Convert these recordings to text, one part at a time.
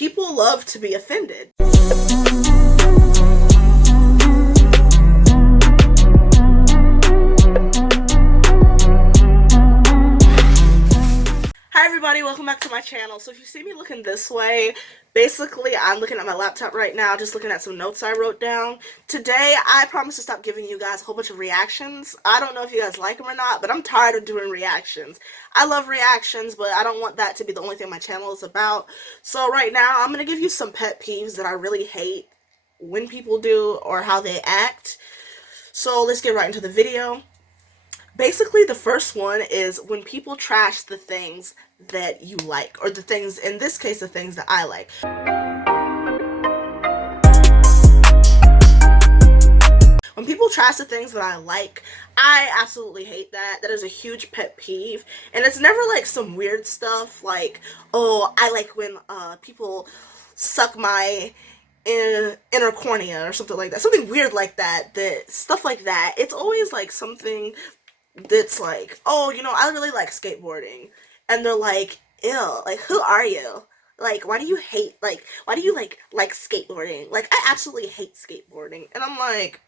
People love to be offended. Hi everybody, welcome back to my channel. So if you see me looking this way, basically I'm looking at my laptop right now, just looking at some notes I wrote down. Today, I promise to stop giving you guys a whole bunch of reactions. I don't know if you guys like them or not, but I'm tired of doing reactions. I love reactions, but I don't want that to be the only thing my channel is about. So right now, I'm going to give you some pet peeves that I really hate when people do or how they act. So let's get right into the video. Basically, the first one is when people trash the things that you like, or the things, in this case, the things that I like. When people trash the things that I like, I absolutely hate that. That is a huge pet peeve. And it's never like some weird stuff like, oh, I like when people suck my inner cornea or something like that. Something weird like that. Stuff like that. It's always like something that's like, oh, you know, I really like skateboarding. And they're like, ew, like, who are you? Like, why do you hate, why do you like skateboarding? Like, I absolutely hate skateboarding. And I'm like,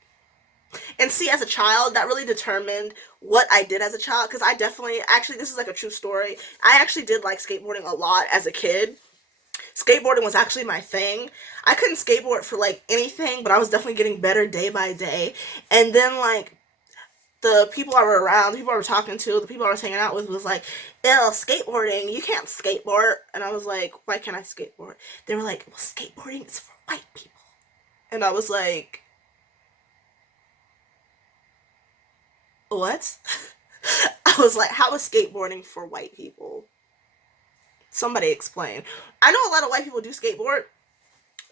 and see, as a child, that really determined what I did as a child, because I definitely, actually, this is like a true story. I actually did like skateboarding a lot as a kid. Skateboarding was actually my thing. I couldn't skateboard for like anything, but I was definitely getting better day by day. And then like, the people I were around, the people I was talking to, the people I was hanging out with was like, ew, skateboarding, you can't skateboard. And I was like, why can't I skateboard? They were like, well, skateboarding is for white people. And I was like, what? I was like, how is skateboarding for white people? Somebody explain. I know a lot of white people do skateboard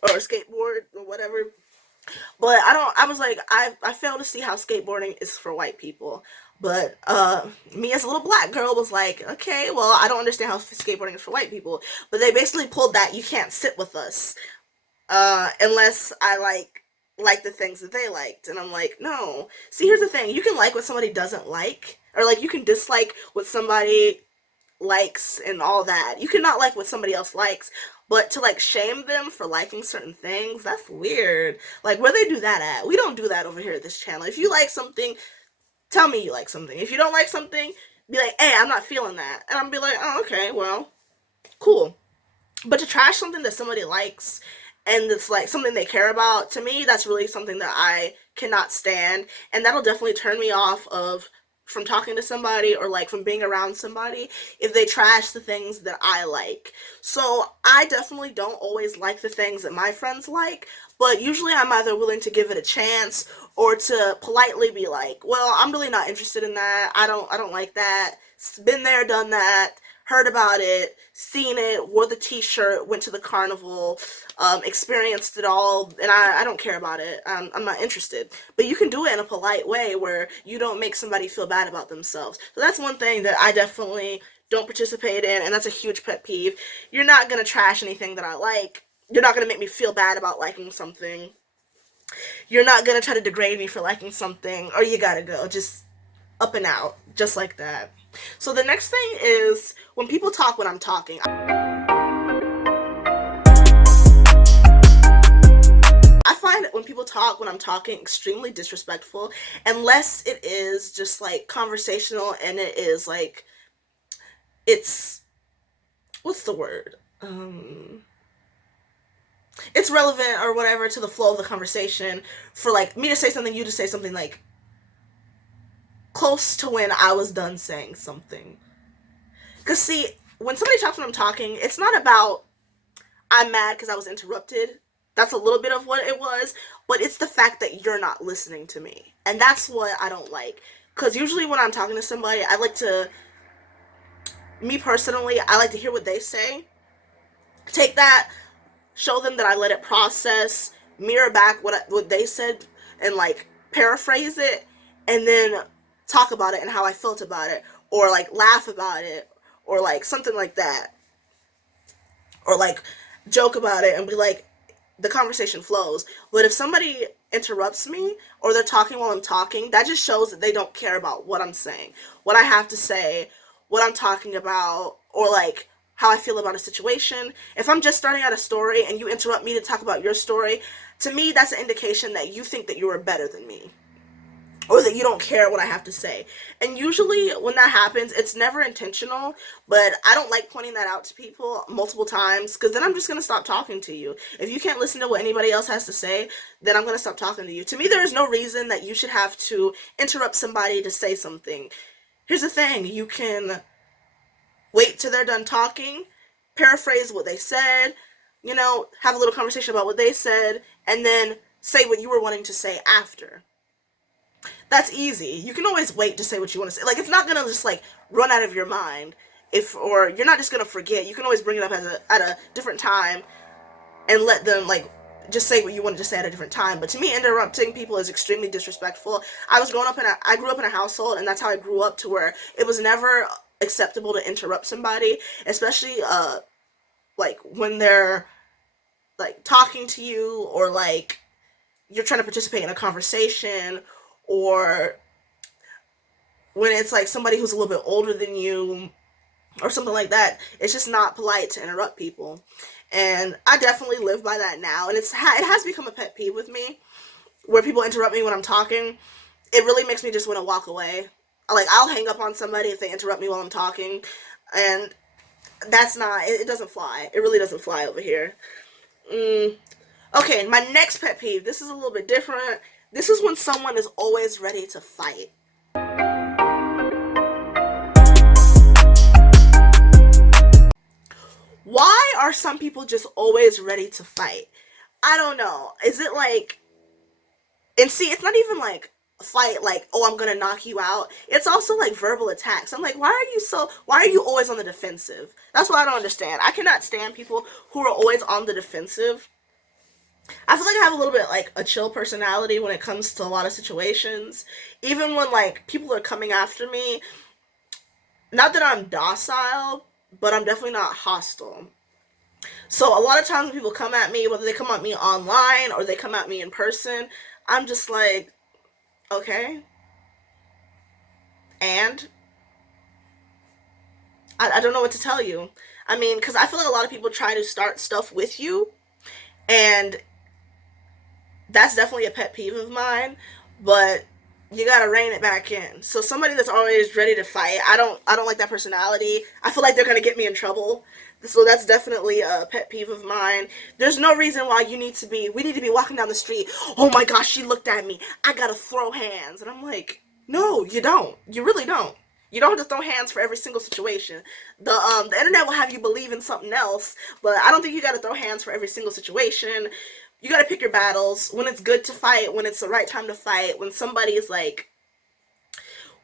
or whatever. But I was like, I fail to see how skateboarding is for white people. But me as a little black girl was like, okay, well, I don't understand how skateboarding is for white people. But they basically pulled that you can't sit with us unless I like the things that they liked. And I'm like, no. See, here's the thing. You can like what somebody doesn't like, or like you can dislike what somebody likes and all that. You cannot like what somebody else likes, but to like shame them for liking certain things, that's weird. Like, where they do that at? We don't do that over here at this channel. If you like something, tell me you like something. If you don't like something, be like, hey, I'm not feeling that. And I'm be like, oh, okay, well, cool. But to trash something that somebody likes and it's like something they care about, to me, that's really something that I cannot stand. And that'll definitely turn me off from talking to somebody or like from being around somebody if they trash the things that I like. So I definitely don't always like the things that my friends like, but usually I'm either willing to give it a chance or to politely be like, well, I'm really not interested in that. I don't like that. Been there, done that. Heard about it, seen it, wore the t-shirt, went to the carnival, experienced it all, and I don't care about it. I'm not interested. But you can do it in a polite way where you don't make somebody feel bad about themselves. So that's one thing that I definitely don't participate in, and that's a huge pet peeve. You're not going to trash anything that I like. You're not going to make me feel bad about liking something. You're not going to try to degrade me for liking something, or you gotta go. Just up and out, just like that. So the next thing is when people talk when I'm talking. I find that when people talk when I'm talking extremely disrespectful, unless it is just like conversational and it is like, it's, what's the word? It's relevant or whatever to the flow of the conversation, for like me to say something, you to say something like close to when I was done saying something. Because see, when somebody talks when I'm talking, it's not about I'm mad because I was interrupted. That's a little bit of what it was, but it's the fact that you're not listening to me. And that's what I don't like. Because usually when I'm talking to somebody, me personally, I like to hear what they say. Take that, show them that I let it process, mirror back what they said, and like paraphrase it, and then talk about it and how I felt about it, or like laugh about it, or like something like that, or like joke about it and be like, the conversation flows. But if somebody interrupts me or they're talking while I'm talking, that just shows that they don't care about what I'm saying, what I have to say, what I'm talking about, or like how I feel about a situation. If I'm just starting out a story and you interrupt me to talk about your story, to me that's an indication that you think that you are better than me, or that you don't care what I have to say. And usually when that happens, it's never intentional, but I don't like pointing that out to people multiple times, because then I'm just going to stop talking to you. If you can't listen to what anybody else has to say, then I'm going to stop talking to you. To me, there is no reason that you should have to interrupt somebody to say something. Here's the thing, you can wait till they're done talking, paraphrase what they said, have a little conversation about what they said, and then say what you were wanting to say after. That's easy. You can always wait to say what you want to say. Like, it's not gonna just like run out of your mind. If or you're not just gonna forget. You can always bring it up at a different time and let them like just say what you wanted to say at a different time. But to me, interrupting people is extremely disrespectful. I grew up in a household, and that's how I grew up, to where it was never acceptable to interrupt somebody, especially like when they're like talking to you, or like you're trying to participate in a conversation, or when it's like somebody who's a little bit older than you or something like that. It's just not polite to interrupt people, and I definitely live by that now. And it has become a pet peeve with me, where people interrupt me when I'm talking. It really makes me just want to walk away. Like, I'll hang up on somebody if they interrupt me while I'm talking, and that's not it, doesn't fly. It really doesn't fly over here. Okay, my next pet peeve, this is a little bit different. This is when someone is always ready to fight. Why are some people just always ready to fight? I don't know. Is it like, and see, it's not even like fight like, oh, I'm gonna knock you out. It's also like verbal attacks. I'm like, why are you always on the defensive? That's what I don't understand. I cannot stand people who are always on the defensive. I feel like I have a little bit like a chill personality when it comes to a lot of situations. Even when like people are coming after me, not that I'm docile, but I'm definitely not hostile. So a lot of times when people come at me, whether they come at me online or they come at me in person, I'm just like, okay, and I don't know what to tell you. I mean, because I feel like a lot of people try to start stuff with you, and that's definitely a pet peeve of mine. But you gotta rein it back in. So somebody that's always ready to fight, I don't like that personality. I feel like they're gonna get me in trouble. So that's definitely a pet peeve of mine. There's no reason why we need to be walking down the street. Oh my gosh, she looked at me. I gotta throw hands. And I'm like, no, you don't. You really don't. You don't have to throw hands for every single situation. The internet will have you believe in something else, but I don't think you gotta throw hands for every single situation. You gotta pick your battles, when it's good to fight, when it's the right time to fight, when somebody's like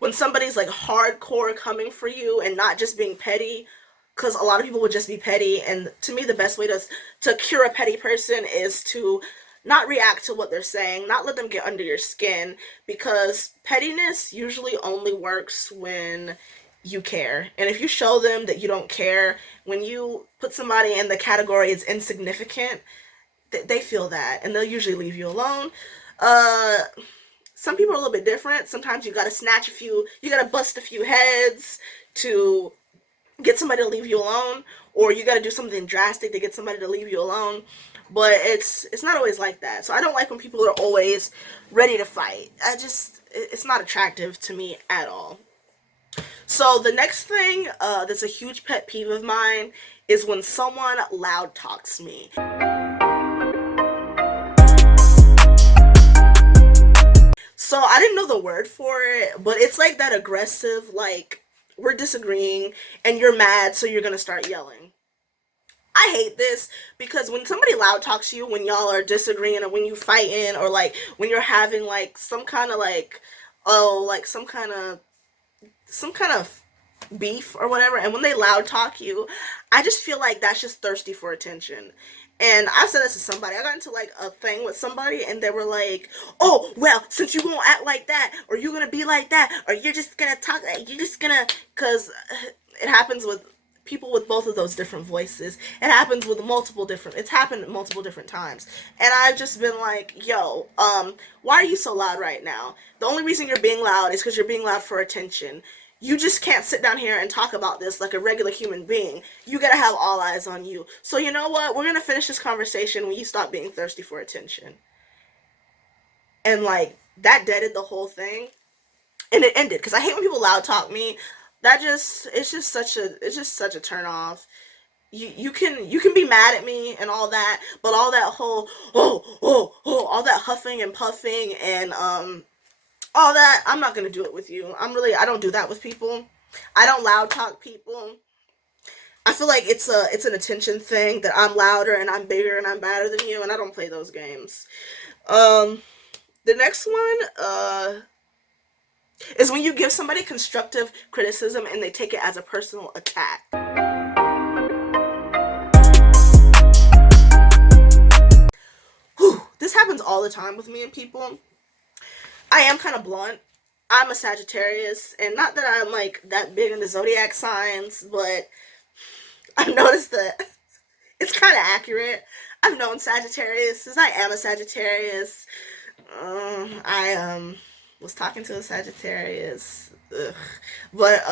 hardcore coming for you and not just being petty, because a lot of people would just be petty. And to me, the best way to cure a petty person is to not react to what they're saying, not let them get under your skin, because pettiness usually only works when you care. And if you show them that you don't care, when you put somebody in the category as insignificant, they feel that, and they'll usually leave you alone. Uh, some people are a little bit different. Sometimes you gotta bust a few heads to get somebody to leave you alone, or you gotta do something drastic to get somebody to leave you alone. But it's not always like that. So I don't like when people are always ready to fight. It's not attractive to me at all. So the next thing that's a huge pet peeve of mine is when someone loud talks me. So I didn't know the word for it, but it's like that aggressive, like, we're disagreeing and you're mad, so you're gonna start yelling. I hate this, because when somebody loud talks to you when y'all are disagreeing, or when you fighting, or like when you're having like some kind of like, oh, like some kind of beef or whatever, and when they loud talk you, I just feel like that's just thirsty for attention. And I've said this to somebody. I got into like a thing with somebody, and they were like, oh, well, since you gonna act like that, or you're gonna be like that, or you're just gonna talk, you're just gonna, because it happens with people with both of those different voices. It's happened multiple different times. And I've just been like, yo, why are you so loud right now? The only reason you're being loud is because you're being loud for attention. You just can't sit down here and talk about this like a regular human being. You gotta have all eyes on you. So you know what? We're gonna finish this conversation when you stop being thirsty for attention. And like that deaded the whole thing, and it ended because I hate when people loud talk me. That just it's just such a turn off. You can be mad at me and all that, but all that whole all that huffing and puffing and all that, I'm not gonna do it with you. I don't do that with people. I don't loud talk people. I feel like it's an attention thing that I'm louder and I'm bigger and I'm better than you, and I don't play those games. Um, the next one is when you give somebody constructive criticism and they take it as a personal attack. Whew, this happens all the time with me and people. I am kind of blunt. I'm a Sagittarius, and not that I'm like that big into zodiac signs, but I've noticed that it's kind of accurate. I've known Sagittarius since I am a Sagittarius. I was talking to a Sagittarius, ugh. But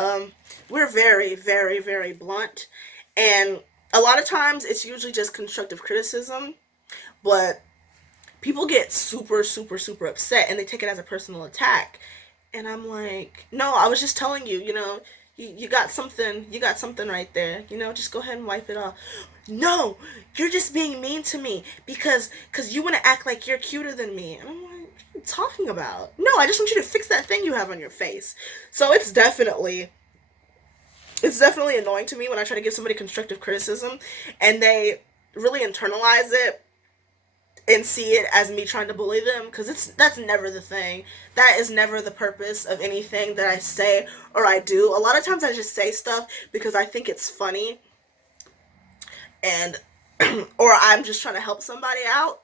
we're very, very, very blunt, and a lot of times it's usually just constructive criticism, but people get super, super, super upset and they take it as a personal attack. And I'm like, no, I was just telling you, you got something right there. Just go ahead and wipe it off. No, you're just being mean to me because you want to act like you're cuter than me. And I'm like, what are you talking about? No, I just want you to fix that thing you have on your face. So it's definitely annoying to me when I try to give somebody constructive criticism and they really internalize it and see it as me trying to bully them, because that's never the thing. That is never the purpose of anything that I say or I do. A lot of times I just say stuff because I think it's funny, and or I'm just trying to help somebody out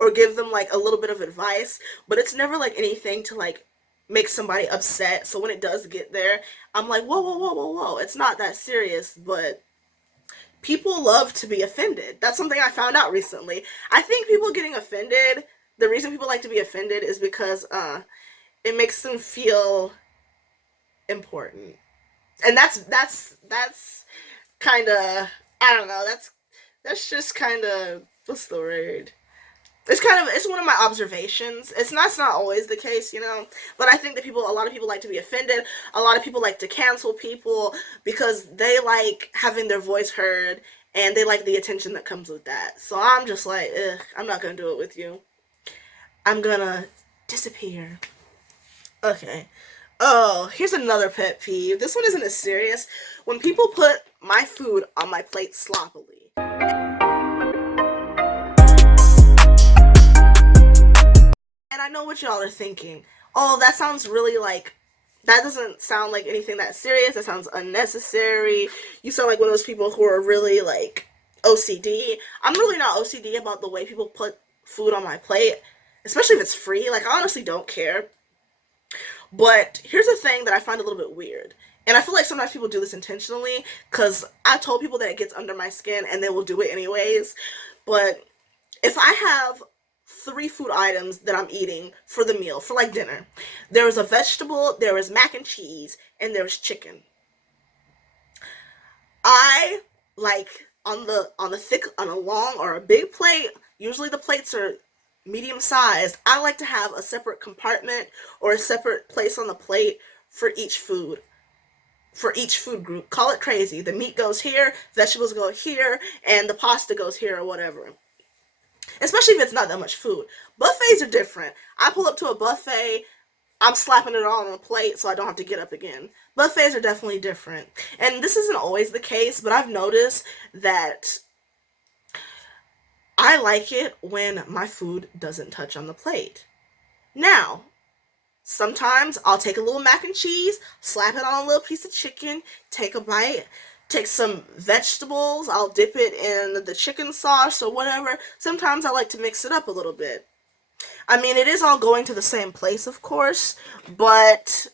or give them like a little bit of advice, but it's never like anything to like make somebody upset. So when it does get there, I'm like, whoa, whoa, whoa, whoa, whoa, it's not that serious. But people love to be offended. That's something I found out recently. I think people getting offended, the reason people like to be offended is because it makes them feel important. And that's kind of, I don't know, that's just kind of, what's the word? It's one of my observations. It's not always the case, but I think that a lot of people like to be offended. A lot of people like to cancel people because they like having their voice heard and they like the attention that comes with that. So I'm just like, ugh, I'm not gonna do it with you. I'm gonna disappear. Okay. Oh, here's another pet peeve. This one isn't as serious. When people put my food on my plate sloppily. And I know what y'all are thinking. Oh, that sounds really like, that doesn't sound like anything that serious. That sounds unnecessary. You sound like one of those people who are really like OCD. I'm really not OCD about the way people put food on my plate, especially if it's free. Like, I honestly don't care. But here's the thing that I find a little bit weird. And I feel like sometimes people do this intentionally because I told people that it gets under my skin and they will do it anyways. But if I have three food items that I'm eating for the meal, for like dinner, there is a vegetable, there is mac and cheese, and there's chicken. I like on a long or a big plate, usually the plates are medium sized. I like to have a separate compartment or a separate place on the plate for each food. For each food group. Call it crazy. The meat goes here, vegetables go here, and the pasta goes here or whatever. Especially if it's not that much food. Buffets are different. I pull up to a buffet, I'm slapping it all on a plate so I don't have to get up again. Buffets are definitely different. And this isn't always the case, but I've noticed that I like it when my food doesn't touch on the plate. Now, sometimes I'll take a little mac and cheese, slap it on a little piece of chicken, take a bite, take some vegetables, I'll dip it in the chicken sauce or whatever. Sometimes I like to mix it up a little bit. I mean, it is all going to the same place, of course, but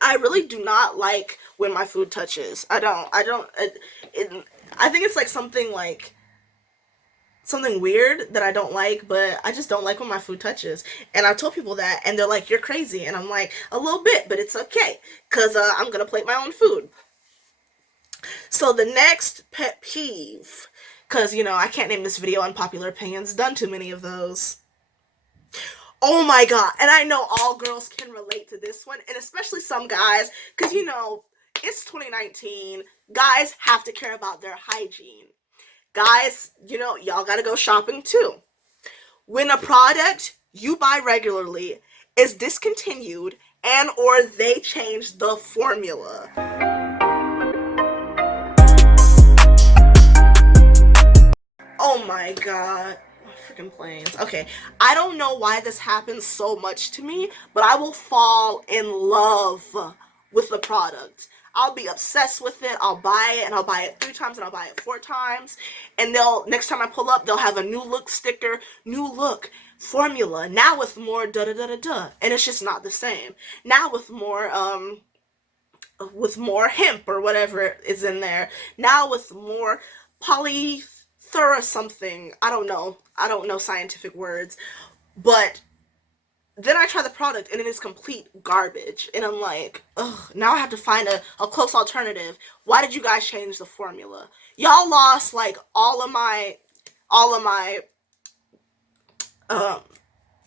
I really do not like when my food touches. I don't, I think it's like something like something weird that I don't like, but I just don't like when my food touches. And I've told people that, and they're like, "You're crazy," and I'm like, "A little bit, but it's okay, cause I'm gonna plate my own food." So the next pet peeve, cause I can't name this video unpopular opinions. Done too many of those. Oh my god! And I know all girls can relate to this one, and especially some guys, cause it's 2019. Guys have to care about their hygiene. Guys, y'all gotta go shopping too. When a product you buy regularly is discontinued and or they change the formula. Oh my god. Freaking planes. Okay, I don't know why this happens so much to me, but I will fall in love with the product. I'll be obsessed with it. I'll buy it, and I'll buy it 3 times, and I'll buy it 4 times. And next time I pull up, they'll have a new look sticker, new look formula. Now with more da da da da da, and it's just not the same. Now with more hemp or whatever is in there. Now with more polythera something. I don't know scientific words. But then I try the product and it is complete garbage. And I'm like, ugh, now I have to find a close alternative. Why did you guys change the formula? Y'all lost like all of um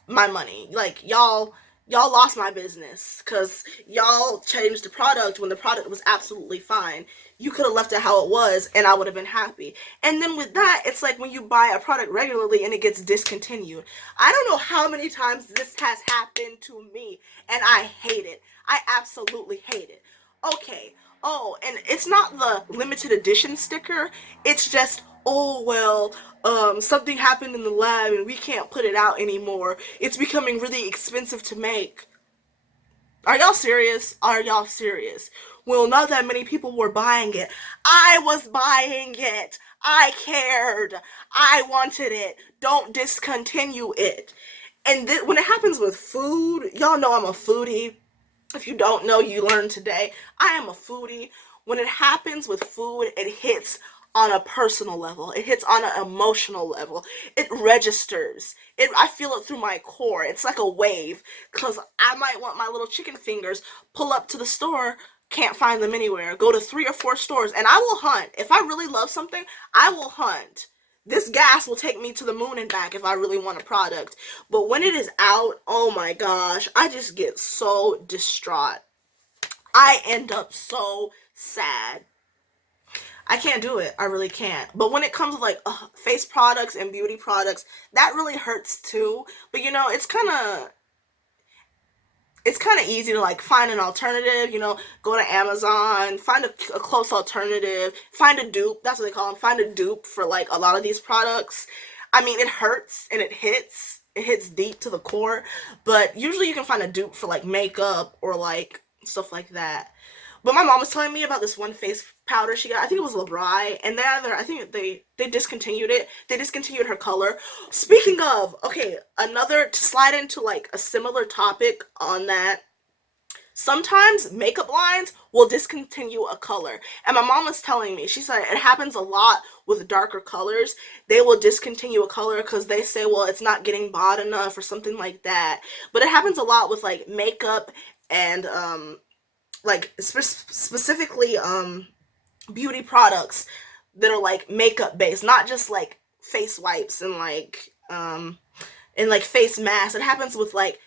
my money. Like y'all lost my business because y'all changed the product when the product was absolutely fine. You could have left it how it was and I would have been happy. And then with that, it's like when you buy a product regularly and it gets discontinued. I don't know how many times this has happened to me, and I hate it. I absolutely hate it. Okay. Oh, and it's not the limited edition sticker. It's just, oh well, something happened in the lab and we can't put it out anymore. It's becoming really expensive to make. Are y'all serious? Are y'all serious? Well, not that many people were buying it. I was buying it. I cared. I wanted it. Don't discontinue it. And when it happens with food, y'all know I'm a foodie. If you don't know, you learned today. I am a foodie. When it happens with food, it hits on a personal level. It hits on an emotional level. It registers. I feel it through my core. It's like a wave. Cause I might want my little chicken fingers, pull up to the store, can't find them anywhere. Go to 3 or 4 stores, and I will hunt. If I really love something, I will hunt. This gas will take me to the moon and back if I really want a product. But when it is out, oh my gosh, I just get so distraught. I end up so sad. I can't do it. I really can't. But when it comes to like face products and beauty products, that really hurts too. But it's kind of easy to like find an alternative, go to Amazon, find a close alternative, find a dupe. That's what they call them. Find a dupe for like a lot of these products. I mean, it hurts and it hits. It hits deep to the core, but usually you can find a dupe for like makeup or like stuff like that. But my mom was telling me about this one face powder she got. I think it was Labrai, and I think they discontinued it. They discontinued her color. Speaking of, okay, another to slide into like a similar topic on that. Sometimes makeup lines will discontinue a color. And my mom was telling me, she said it happens a lot with darker colors. They will discontinue a color because they say, well, it's not getting bought enough or something like that. But it happens a lot with like makeup and like specifically beauty products that are like makeup based, not just like face wipes and like face masks. It happens with like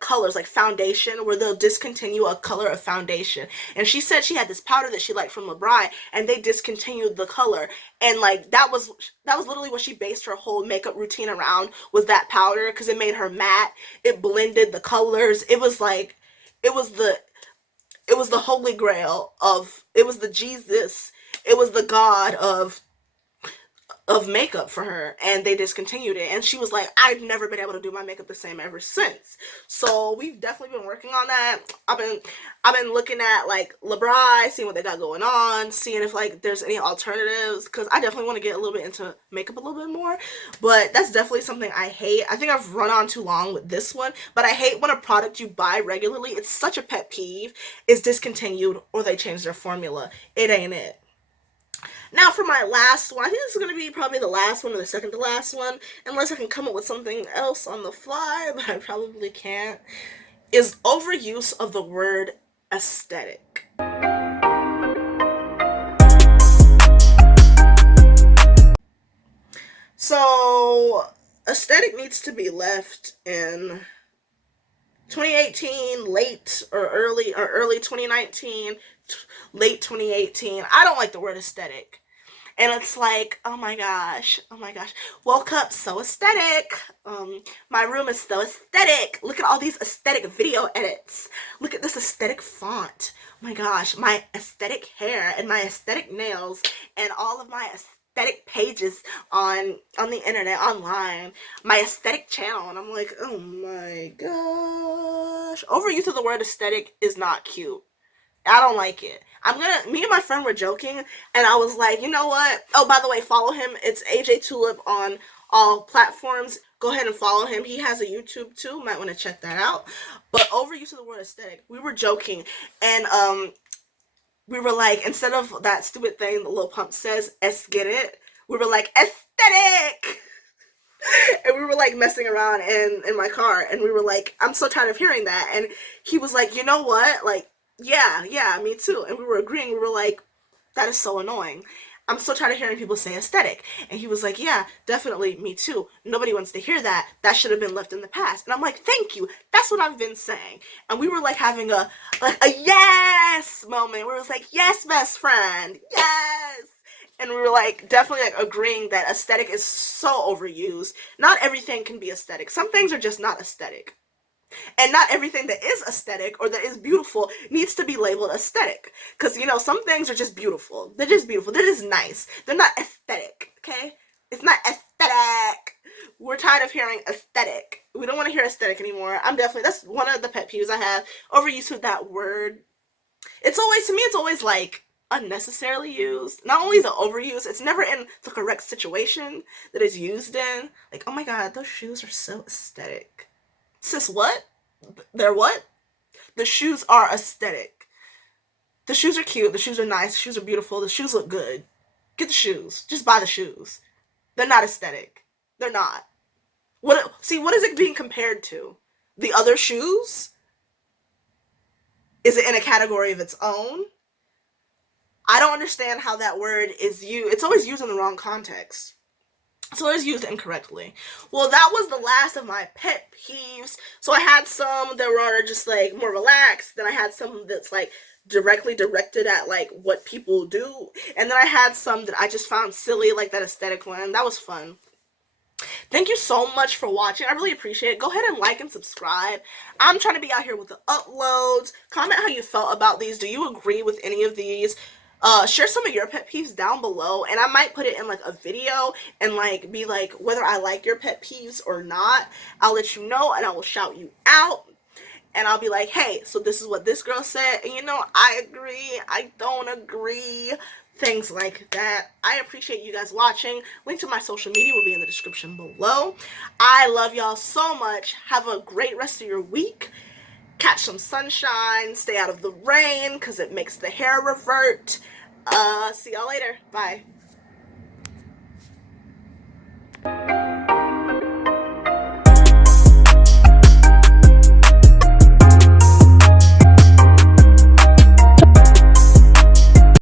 colors like foundation, where they'll discontinue a color of foundation. And she said she had this powder that she liked from LeBron, and they discontinued the color. And like that was literally what she based her whole makeup routine around, was that powder, because it made her matte. It blended the colors. It was the it was the holy grail of, it was the Jesus, it was the God of makeup for her, and they discontinued it. And she was like, I've never been able to do my makeup the same ever since. So we've definitely been working on that. I've been looking at like Labrai, seeing what they got going on, seeing if like there's any alternatives, because I definitely want to get a little bit into makeup a little bit more. But that's definitely something I hate. I think I've run on too long with this one, but I hate when a product you buy regularly, it's such a pet peeve, is discontinued or they change their formula. It ain't it. Now for my last one, I think this is going to be probably the last one or the second to last one, unless I can come up with something else on the fly, but I probably can't, is overuse of the word aesthetic. So, aesthetic needs to be left in 2018, late or early 2019, late 2018. I don't like the word aesthetic. And it's like, oh my gosh, woke up so aesthetic. My room is so aesthetic. Look at all these aesthetic video edits. Look at this aesthetic font. Oh my gosh, my aesthetic hair and my aesthetic nails and all of my aesthetic pages on the internet, online, my aesthetic channel. And I'm like, oh my gosh. Overuse of the word aesthetic is not cute. I don't like it. Me and my friend were joking, and I was like, you know what? Oh, by the way, follow him. It's AJ Tulip on all platforms. Go ahead and follow him. He has a YouTube too. Might want to check that out. But overuse of the word aesthetic, we were joking, and we were like, instead of that stupid thing the Lil Pump says, "Es get it," we were like, aesthetic. And we were like messing around in my car, and we were like, I'm so tired of hearing that. And he was like, you know what? Like, yeah, me too. And we were agreeing. We were like, that is so annoying. I'm so tired of hearing people say aesthetic. And he was like, yeah, definitely, me too. Nobody wants to hear that. That should have been left in the past. And I'm like, thank you. That's what I've been saying. And we were like having a yes moment where it was like, yes, best friend, yes. And we were like definitely like agreeing that aesthetic is so overused. Not everything can be aesthetic. Some things are just not aesthetic. And not everything that is aesthetic or that is beautiful needs to be labeled aesthetic. Because, you know, some things are just beautiful. They're just beautiful. They're just nice. They're not aesthetic, okay? It's not aesthetic. We're tired of hearing aesthetic. We don't want to hear aesthetic anymore. That's one of the pet peeves I have. Overuse of that word. It's always like unnecessarily used. Not only is it overused, it's never in the correct situation that it's used in. Like, oh my god, those shoes are so aesthetic. Sis, what? They're what? The shoes are aesthetic. The shoes are cute. The shoes are nice. The shoes are beautiful. The shoes look good. Get the shoes. Just buy the shoes. They're not aesthetic. They're not. What is it being compared to? The other shoes? Is it in a category of its own? I don't understand how that word is used. It's always used in the wrong context. So it was used incorrectly. Well, that was the last of my pet peeves. So I had some that were just like more relaxed. Then I had some that's like directly directed at like what people do. And then I had some that I just found silly, like that aesthetic one. That was fun. Thank you so much for watching. I really appreciate it. Go ahead and like and subscribe. I'm trying to be out here with the uploads. Comment how you felt about these. Do you agree with any of these? Share some of your pet peeves down below, and I might put it in like a video and like be like whether I like your pet peeves or not. I'll let you know, and I will shout you out, and I'll be like, hey, so this is what this girl said, and you know, I agree, I don't agree, things like that. I appreciate you guys watching. Link to my social media will be in the description below. I love y'all so much. Have a great rest of your week. Catch some sunshine, stay out of the rain because it makes the hair revert. See y'all later. Bye.